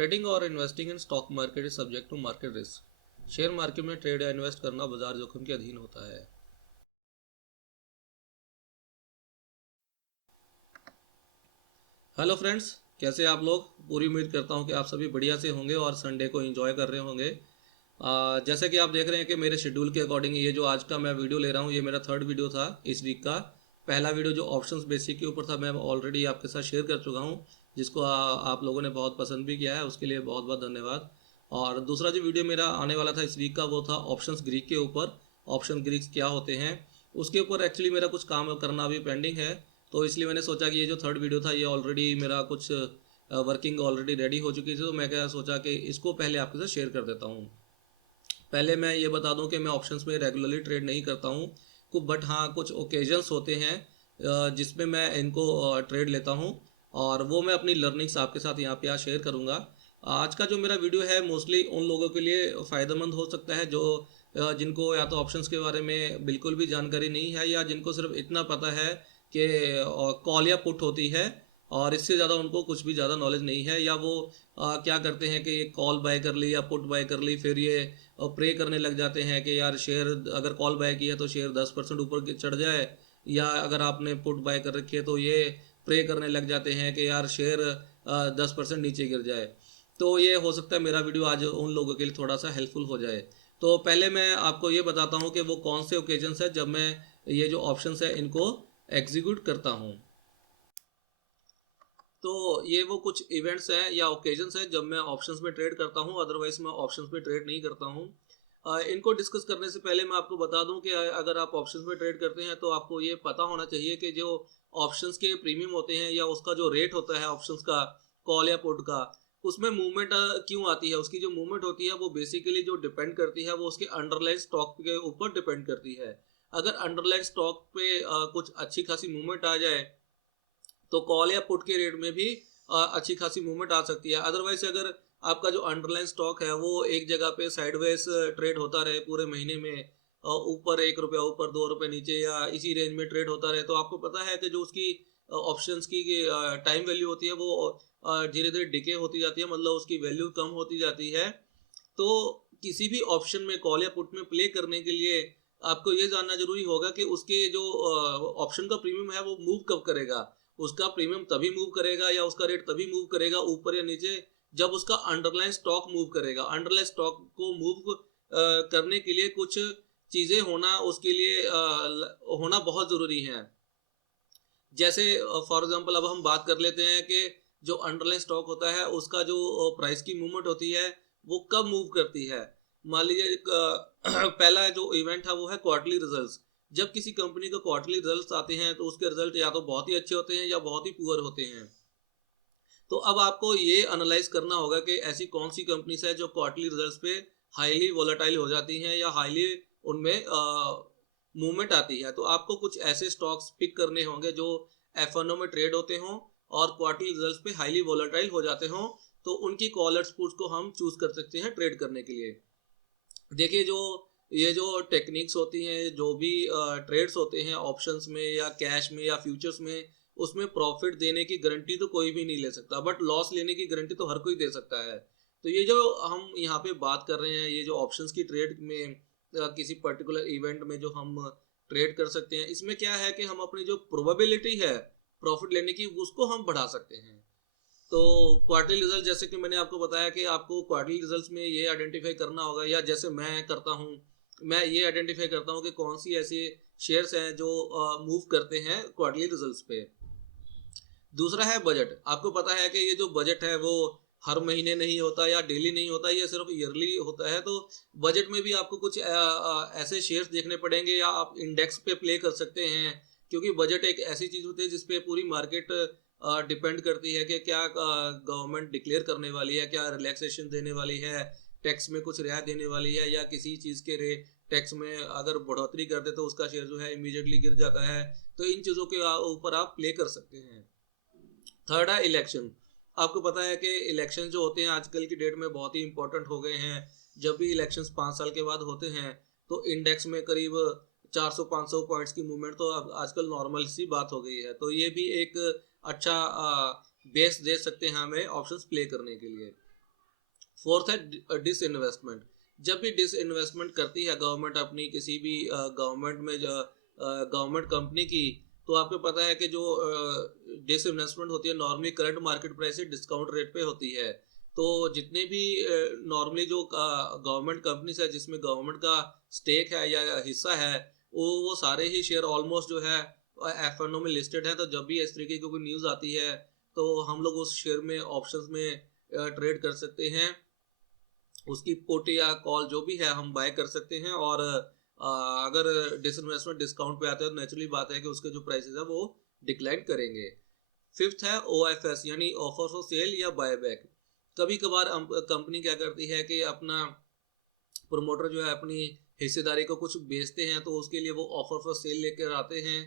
Trading और investing in stock market is subject to market risk. Share market में trade या invest करना बाजार जोखिम के अधीन होता है। हेलो फ्रेंड्स, कैसे आप लोग? पूरी उम्मीद करता हूँ कि आप सभी बढ़िया से होंगे और संडे को एंजॉय कर रहे होंगे। जैसे कि आप देख रहे हैं कि मेरे शेड्यूल के अकॉर्डिंग ये जो आज का मैं वीडियो ले रहा हूँ, ये मेरा थर्ड वीडियो था इस वीक का। पहला वीडियो जो ऑप्शंस बेसिक के ऊपर था, मैं ऑलरेडी आपके साथ शेयर कर चुका हूँ, जिसको आप लोगों ने बहुत पसंद भी किया है, उसके लिए बहुत बहुत धन्यवाद। और दूसरा जो वीडियो मेरा आने वाला था इस वीक का, वो था ऑप्शंस ग्रीक के ऊपर। ऑप्शन ग्रीक्स क्या होते हैं, उसके ऊपर एक्चुअली मेरा कुछ काम करना अभी पेंडिंग है। तो इसलिए मैंने सोचा कि ये जो थर्ड वीडियो था, ये ऑलरेडी मेरा कुछ वर्किंग ऑलरेडी रेडी हो चुकी थी, तो मैं क्या सोचा कि इसको पहले आपके साथ शेयर कर देता हूँ। पहले मैं ये बता दूं कि मैं ऑप्शंस में रेगुलरली ट्रेड नहीं करता हूँ, बट हाँ कुछ ओकेजन्स होते हैं जिसमें मैं इनको ट्रेड लेता हूँ, और वो मैं अपनी लर्निंग्स आपके साथ यहाँ पे आज शेयर करूँगा। आज का जो मेरा वीडियो है मोस्टली उन लोगों के लिए फ़ायदेमंद हो सकता है जो जिनको या तो ऑप्शंस के बारे में बिल्कुल भी जानकारी नहीं है, या जिनको सिर्फ इतना पता है कि कॉल या पुट होती है और इससे ज़्यादा उनको कुछ भी ज़्यादा नॉलेज नहीं है, या वो क्या करते हैं कि ये कॉल बाय कर ली या पुट बाय कर ली, फिर ये प्रे करने लग जाते हैं कि यार शेयर अगर कॉल बाय किया तो शेयर 10% ऊपर चढ़ जाए, या अगर आपने पुट बाय कर रखी है तो ये प्रे करने लग जाते हैं कि यार शेयर 10% नीचे गिर जाए। तो ये हो सकता है मेरा वीडियो आज उन लोगों के लिए थोड़ा सा हेल्पफुल हो जाए। तो पहले मैं आपको ये बताता हूँ कि वो कौन से ओकेजन्स है जब मैं ये जो ऑप्शंस है इनको एग्जीक्यूट करता हूँ। तो ये वो कुछ इवेंट्स हैं या ओकेजन्स हैं जब मैं ऑप्शंस में ट्रेड करता हूँ, अदरवाइज मैं ऑप्शंस में ट्रेड नहीं करता हूँ। इनको डिस्कस करने से पहले मैं आपको बता दूं कि अगर आप ऑप्शंस में ट्रेड करते हैं तो आपको ये पता होना चाहिए कि जो ऑप्शंस के प्रीमियम होते हैं या उसका जो रेट होता है ऑप्शंस का, कॉल या पुट का, उसमें मूवमेंट क्यों आती है। उसकी जो मूवमेंट होती है वो बेसिकली जो डिपेंड करती है वो उसके अंडरलाइन स्टॉक के ऊपर डिपेंड करती है। अगर अंडरलाइन स्टॉक पे कुछ अच्छी खासी मूवमेंट आ जाए तो कॉल या पुट के रेट में भी अच्छी खासी मूवमेंट आ सकती है। अदरवाइज अगर आपका जो अंडरलाइन स्टॉक है वो एक जगह पे साइडवेज ट्रेड होता रहे पूरे महीने में, ऊपर 1 रुपया ऊपर 2 रुपये नीचे या इसी रेंज में ट्रेड होता रहे, तो आपको पता है कि जो उसकी ऑप्शंस की टाइम वैल्यू होती है वो धीरे धीरे डिके होती जाती है, मतलब उसकी वैल्यू कम होती जाती है। तो किसी भी ऑप्शन में कॉल या पुट में प्ले करने के लिए आपको ये जानना जरूरी होगा कि उसके जो ऑप्शन का प्रीमियम है वो मूव कब करेगा। उसका प्रीमियम तभी मूव करेगा या उसका रेट तभी मूव करेगा ऊपर या नीचे जब उसका अंडरलाइन स्टॉक मूव करेगा। अंडरलाइन स्टॉक को मूव करने के लिए कुछ चीजें होना उसके लिए होना बहुत जरूरी है। जैसे फॉर एग्जांपल अब हम बात कर लेते हैं कि जो अंडरलाइन स्टॉक होता है उसका जो प्राइस की मूवमेंट होती है वो कब मूव करती है। मान लीजिए पहला जो इवेंट है वो है क्वार्टरली रिजल्ट्स। जब किसी कंपनी का क्वार्टरली रिजल्ट्स आते हैं तो उसके रिजल्ट या तो बहुत ही अच्छे होते हैं या बहुत ही पुअर होते हैं। तो अब आपको ये एनालाइज करना होगा कि ऐसी कौन सी कंपनीज है जो क्वार्टरली रिजल्ट्स पे हाईली वोलेटाइल हो जाती हैं या हाईली उनमें मूवमेंट आती है। तो आपको कुछ ऐसे स्टॉक्स पिक करने होंगे जो एफ में ट्रेड होते हों और क्वार्टरली रिजल्ट्स पे हाईली वोलेटाइल हो जाते हों, तो उनकी कॉलर्स पुट्स को हम चूज कर सकते हैं ट्रेड करने के लिए। देखिए, जो ये जो टेक्निक्स होती हैं, जो भी ट्रेड्स होते हैं ऑप्शंस में या कैश में या फ्यूचर्स में, उसमें प्रॉफिट देने की गारंटी तो कोई भी नहीं ले सकता, बट लॉस लेने की गारंटी तो हर कोई दे सकता है। तो ये जो हम यहाँ पे बात कर रहे हैं, ये जो ऑप्शंस की ट्रेड में किसी पर्टिकुलर इवेंट में जो हम ट्रेड कर सकते हैं, इसमें क्या है कि हम अपनी जो प्रोबेबिलिटी है प्रॉफिट लेने की उसको हम बढ़ा सकते हैं। तो क्वार्टरली रिजल्ट, जैसे कि मैंने आपको बताया कि आपको क्वार्टरली रिजल्ट्स में ये आइडेंटिफाई करना होगा, या जैसे मैं करता हूँ, मैं ये आइडेंटिफाई करता हूँ कि कौन सी ऐसे शेयर्स हैं जो मूव करते हैं क्वार्टरली रिजल्ट्स पे। दूसरा है बजट। आपको पता है कि ये जो बजट है वो हर महीने नहीं होता या डेली नहीं होता, ये सिर्फ ईयरली होता है। तो बजट में भी आपको कुछ ऐसे शेयर्स देखने पड़ेंगे, या आप इंडेक्स पे प्ले कर सकते हैं, क्योंकि बजट एक ऐसी चीज होती है जिसपे पूरी मार्केट डिपेंड करती है कि क्या गवर्नमेंट डिक्लेयर करने वाली है, क्या रिलैक्सेशन देने वाली है, टैक्स में कुछ रियायत देने वाली है, या किसी चीज के टैक्स में अगर बढ़ोतरी कर दे तो उसका शेयर जो है इमीडिएटली गिर जाता है। तो इन चीजों के ऊपर आप प्ले कर सकते हैं। थर्ड है इलेक्शन। आपको पता है कि इलेक्शन जो होते हैं आजकल की डेट में बहुत ही इंपॉर्टेंट हो गए हैं। जब भी इलेक्शंस 5 साल के बाद होते हैं तो इंडेक्स में करीब 400-500 पॉइंट्स की मूवमेंट तो अब आजकल नॉर्मल सी बात हो गई है। तो ये भी एक अच्छा बेस दे सकते हैं हमें ऑप्शंस प्ले करने के लिए। फोर्थ है डिसइन्वेस्टमेंट। जब भी डिसइन्वेस्टमेंट करती है गवर्नमेंट अपनी किसी भी गवर्नमेंट में गवर्नमेंट कंपनी की, तो आपको पता है कि जो डिसइन्वेस्टमेंट होती है नॉर्मली करंट मार्केट प्राइस से डिस्काउंट रेट पे होती है। तो जितने भी नॉर्मली जो गवर्नमेंट कंपनीज है जिसमें गवर्नमेंट का स्टेक है या हिस्सा है, वो सारे ही शेयर ऑलमोस्ट जो है एफ में लिस्टेड है। तो जब भी इस तरीके की कोई न्यूज़ आती है तो हम लोग उस शेयर में ऑप्शंस में ट्रेड कर सकते हैं। उसकी पुट या कॉल जो भी है हम बाय कर सकते हैं, और अगर डिसइन्वेस्टमेंट डिस्काउंट पे आते हैं तो नेचुरली बात है कि उसके जो प्राइसेस है वो डिक्लाइन करेंगे। फिफ्थ है OFS यानी ऑफर फॉर सेल या बायबैक। कभी कभार कंपनी क्या करती है कि अपना प्रोमोटर जो है अपनी हिस्सेदारी को कुछ बेचते हैं, तो उसके लिए वो ऑफर फॉर सेल लेकर आते हैं।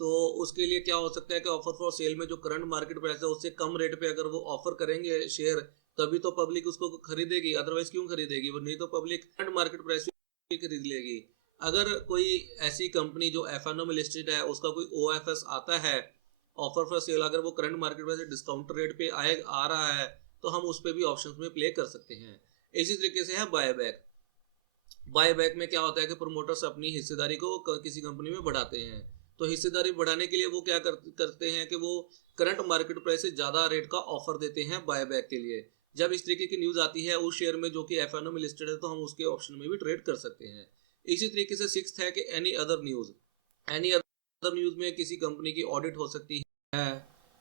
तो उसके लिए क्या हो सकता है कि ऑफर फॉर सेल में जो करंट मार्केट प्राइस है उससे कम रेट पे अगर वो ऑफर करेंगे शेयर, तभी तो पब्लिक उसको खरीदेगी, अदरवाइज क्यों खरीदेगी वो, नहीं तो पब्लिक करंट मार्केट प्राइस पे खरीद लेगी। अगर कोई ऐसी कंपनी जो एफएनओ में लिस्टेड है उसका कोई OFS आता है, ऑफर फॉर सेल, अगर वो करंट मार्केट प्राइस से डिस्काउंट रेट पे आ रहा है, तो हम उस पर भी ऑप्शंस में प्ले कर सकते हैं। इसी तरीके से है बायबैक। बायबैक में क्या होता है कि प्रोमोटर्स अपनी हिस्सेदारी को किसी कंपनी में बढ़ाते हैं। तो हिस्सेदारी बढ़ाने के लिए वो क्या करते हैं कि वो करंट मार्केट प्राइस से ज़्यादा रेट का ऑफर देते हैं बायबैक के लिए। जब इस तरीके की न्यूज़ आती है उस शेयर में जो कि एफएनओ में लिस्टेड है, तो हम उसके ऑप्शन में भी ट्रेड कर सकते हैं। इसी तरीके से सिक्स्थ है कि any other news. Any other news में किसी कंपनी की ऑडिट हो सकती है,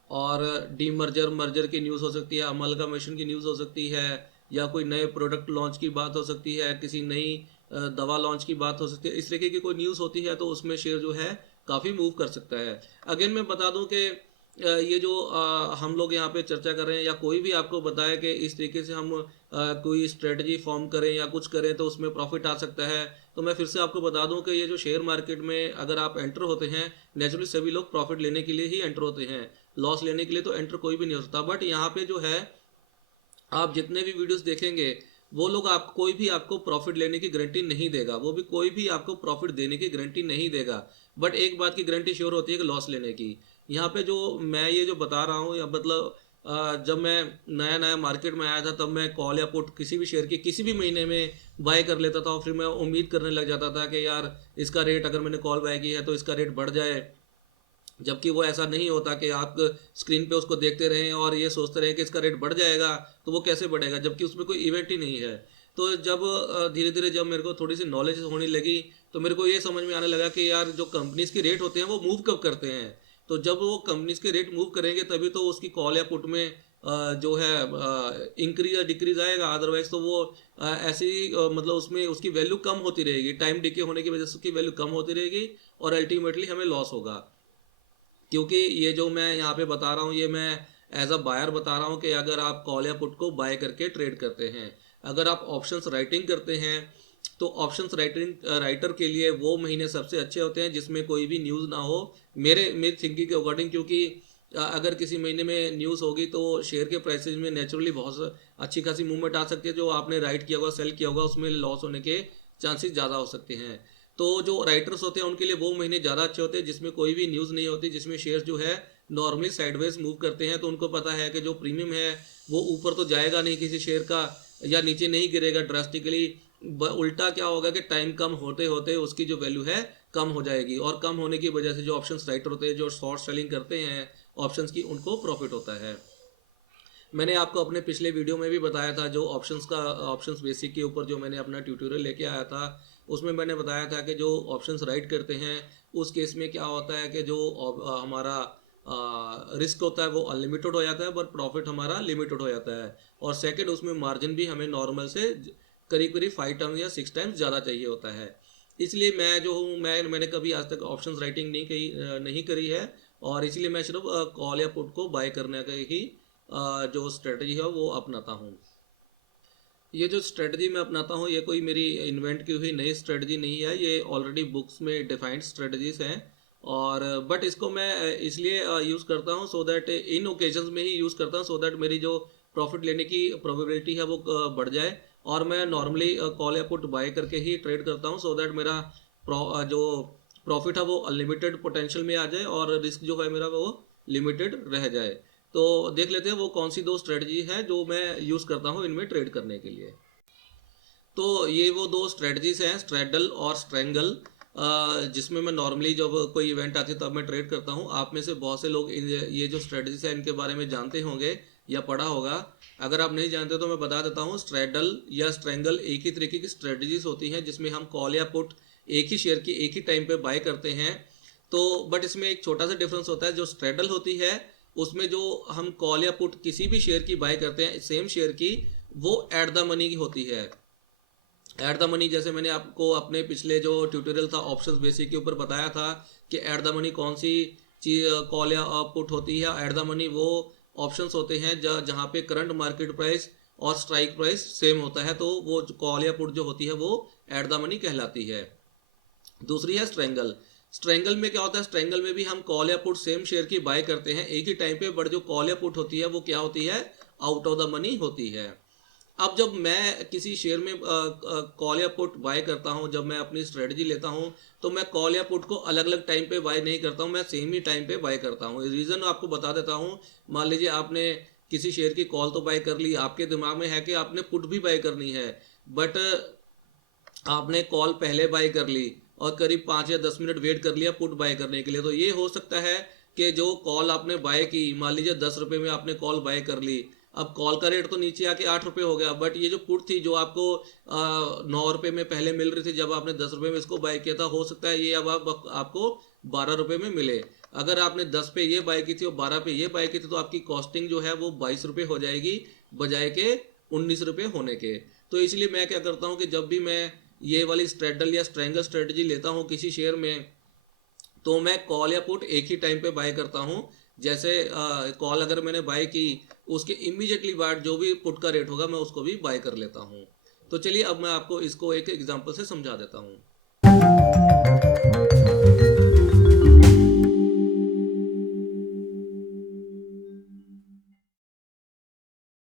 और डीमर्जर मर्जर की न्यूज़ हो सकती है, अमलगामेशन की न्यूज़ हो सकती है, या कोई नए प्रोडक्ट लॉन्च की बात हो सकती है, किसी नई दवा लॉन्च की बात हो सकती है। इस तरीके की कोई न्यूज़ होती है तो उसमें शेयर जो है काफ़ी मूव कर सकता है। अगेन मैं बता दूं कि ये जो हम लोग यहाँ पे चर्चा कर रहे हैं, या कोई भी आपको बताए कि इस तरीके से हम कोई स्ट्रेटजी फॉर्म करें या कुछ करें तो उसमें प्रॉफिट आ सकता है, तो मैं फिर से आपको बता दूं कि ये जो शेयर मार्केट में अगर आप एंटर होते हैं, नेचुरली सभी लोग प्रॉफिट लेने के लिए ही एंटर होते हैं, लॉस लेने के लिए तो एंटर कोई भी नहीं होता। बट यहाँ पे जो है आप जितने भी वीडियोस देखेंगे, वो लोग आप कोई भी आपको प्रॉफिट लेने की गारंटी नहीं देगा, वो भी कोई भी आपको प्रॉफिट देने की गारंटी नहीं देगा। बट एक बात की गारंटी श्योर होती है कि लॉस लेने की। यहाँ पे जो मैं ये जो बता रहा हूँ, या मतलब जब मैं नया नया मार्केट में आया था तब मैं कॉल या पुट किसी भी शेयर की किसी भी महीने में बाय कर लेता था, और फिर मैं उम्मीद करने लग जाता था कि यार इसका रेट, अगर मैंने कॉल बाय की है तो इसका रेट बढ़ जाए। जबकि वो ऐसा नहीं होता कि आप स्क्रीन पे उसको देखते रहें और ये सोचते रहें कि इसका रेट बढ़ जाएगा, तो वो कैसे बढ़ेगा जबकि उसमें कोई इवेंट ही नहीं है। तो जब धीरे धीरे जब मेरे को थोड़ी सी नॉलेज होने लगी, तो मेरे को ये समझ में आने लगा कि यार जो कंपनीज के रेट होते हैं वो मूव कब करते हैं। तो जब वो कंपनीज के रेट मूव करेंगे तभी तो उसकी कॉल या पुट में जो है इंक्रीज या डिक्रीज आएगा, अदरवाइज तो वो ऐसे ही मतलब उसमें उसकी वैल्यू कम होती रहेगी, टाइम डिके होने की वजह से उसकी वैल्यू कम होती रहेगी, और अल्टीमेटली हमें लॉस होगा। क्योंकि ये जो मैं यहाँ पे बता रहा हूँ, ये मैं एज अ बायर बता रहा हूँ कि अगर आप कॉल या पुट को बाय करके ट्रेड करते हैं। अगर आप ऑप्शंस राइटिंग करते हैं तो ऑप्शंस राइटर के लिए वो महीने सबसे अच्छे होते हैं जिसमें कोई भी न्यूज़ ना हो, मेरे थिंकिंग के अकॉर्डिंग। क्योंकि अगर किसी महीने में न्यूज़ होगी तो शेयर के प्राइसेज में नेचुरली बहुत अच्छी खासी मूवमेंट आ सकती है। जो आपने राइट किया होगा, सेल किया होगा, उसमें लॉस होने के चांसेस ज़्यादा हो सकते हैं। तो जो राइटर्स होते हैं उनके लिए वो महीने ज़्यादा अच्छे होते हैं जिसमें कोई भी न्यूज़ नहीं होती, जिसमें शेयर जो है नॉर्मली साइडवेज मूव करते हैं। तो उनको पता है कि जो प्रीमियम है वो ऊपर तो जाएगा नहीं किसी शेयर का, या नीचे नहीं गिरेगा ड्रास्टिकली। उल्टा क्या होगा कि टाइम कम होते होते उसकी जो वैल्यू है कम हो जाएगी, और कम होने की वजह से जो ऑप्शंस राइटर होते हैं, जो शॉर्ट सेलिंग करते हैं ऑप्शंस की, उनको प्रॉफिट होता है। मैंने आपको अपने पिछले वीडियो में भी बताया था, जो ऑप्शंस बेसिक के ऊपर जो मैंने अपना ट्यूटोरियल लेके आया था, उसमें मैंने बताया था कि जो ऑप्शंस राइट करते हैं उस केस में क्या होता है कि जो हमारा रिस्क होता है वो अनलिमिटेड हो जाता है, पर प्रॉफिट हमारा लिमिटेड हो जाता है। और सेकंड, उसमें मार्जिन भी हमें नॉर्मल से करीब करीब 5 टाइम्स या 6 टाइम्स ज़्यादा चाहिए होता है। इसलिए मैं जो हूँ, मैंने कभी आज तक ऑप्शंस राइटिंग नहीं करी है, और इसलिए मैं सिर्फ कॉल या पुट को बाय करने का ही जो स्ट्रेटजी है वो अपनाता हूँ। ये जो स्ट्रेटजी मैं अपनाता हूँ ये कोई मेरी इन्वेंट की हुई नई स्ट्रेटजी नहीं है, ये ऑलरेडी बुक्स में डिफाइंड स्ट्रेटजीज हैं। और बट इसको मैं इसलिए यूज़ करता हूँ सो दैट इन ओकेजन्स में ही यूज़ करता हूँ, सो दैट मेरी जो प्रॉफिट लेने की प्रोबेबिलिटी है वो बढ़ जाए। और मैं नॉर्मली कॉल या पुट बाय करके ही ट्रेड करता हूँ, सो दैट मेरा जो प्रॉफिट है वो अनलिमिटेड पोटेंशियल में आ जाए, और रिस्क जो है मेरा वो लिमिटेड रह जाए। तो देख लेते हैं वो कौन सी 2 स्ट्रेटजी है जो मैं यूज़ करता हूँ इनमें ट्रेड करने के लिए। तो ये वो 2 स्ट्रेटजीज हैं, स्ट्रैडल और स्ट्रैंगल, जिसमें मैं नॉर्मली जब कोई इवेंट आती है तब मैं ट्रेड करता हूँ। आप में से बहुत से लोग ये जो स्ट्रेटजीज है इनके बारे में जानते होंगे या पढ़ा होगा। अगर आप नहीं जानते तो मैं बता देता हूँ। स्ट्रैडल या स्ट्रैंगल एक ही तरीके की स्ट्रेटजीज होती हैं जिसमें हम कॉल या पुट एक ही शेयर की एक ही टाइम पे बाय करते हैं। तो बट इसमें एक छोटा सा डिफरेंस होता है। जो स्ट्रैडल होती है उसमें जो हम कॉल या पुट किसी भी शेयर की बाय करते हैं, सेम शेयर की, वो एट द मनी की होती है। एट द मनी, जैसे मैंने आपको अपने पिछले जो ट्यूटोरियल था ऑप्शंस बेसिक के ऊपर बताया था कि एट द मनी कौन सी चीज कॉल या पुट होती है। एट द मनी वो ऑप्शंस होते हैं जहाँ पे करंट मार्केट प्राइस और स्ट्राइक प्राइस सेम होता है, तो वो कॉल या पुट जो होती है वो एट द मनी कहलाती है। दूसरी है स्ट्रैंगल। स्ट्रैंगल में क्या होता है, स्ट्रैंगल में भी हम कॉल या पुट सेम शेयर की बाय करते हैं एक ही टाइम पे, बट जो कॉल या पुट होती है वो क्या होती है, आउट ऑफ द मनी होती है। अब जब मैं किसी शेयर में कॉल या पुट बाय करता हूं, जब मैं अपनी स्ट्रेटजी लेता हूं, तो मैं कॉल या पुट को अलग अलग टाइम पे बाय नहीं करता हूं, मैं सेम ही टाइम पे बाय करता हूं। रीज़न आपको बता देता हूं। मान लीजिए आपने किसी शेयर की कॉल तो बाय कर ली, आपके दिमाग में है कि आपने पुट भी बाय करनी है, बट आपने कॉल पहले बाय कर ली और करीब 5 या 10 मिनट वेट कर लिया पुट बाय करने के लिए। तो ये हो सकता है कि जो कॉल आपने बाय की, मान लीजिए 10 रुपये में आपने कॉल बाय कर ली, अब कॉल का रेट तो नीचे आके 8 रुपये हो गया, बट ये जो पुट थी जो आपको 9 रुपये में पहले मिल रही थी जब आपने 10 रुपये में इसको बाय किया था, हो सकता है ये अब आपको 12 रुपये में मिले। अगर आपने 10 पे ये बाय की थी और 12 पे ये बाय की थी, तो आपकी कॉस्टिंग जो है वो 22 रुपये हो जाएगी बजाय के 19 रुपये होने के। तो इसलिए मैं क्या करता हूँ कि जब भी मैं ये वाली स्ट्रेडल या स्ट्रैंगल स्ट्रेटजी लेता हूँ किसी शेयर में, तो मैं कॉल या पुट एक ही टाइम पे बाय करता हूँ। जैसे कॉल अगर मैंने बाय की, उसके इमीडिएटली बाद जो भी पुट का रेट होगा मैं उसको भी बाय कर लेता हूँ। तो चलिए अब मैं आपको इसको एक एग्जांपल से समझा देता हूँ।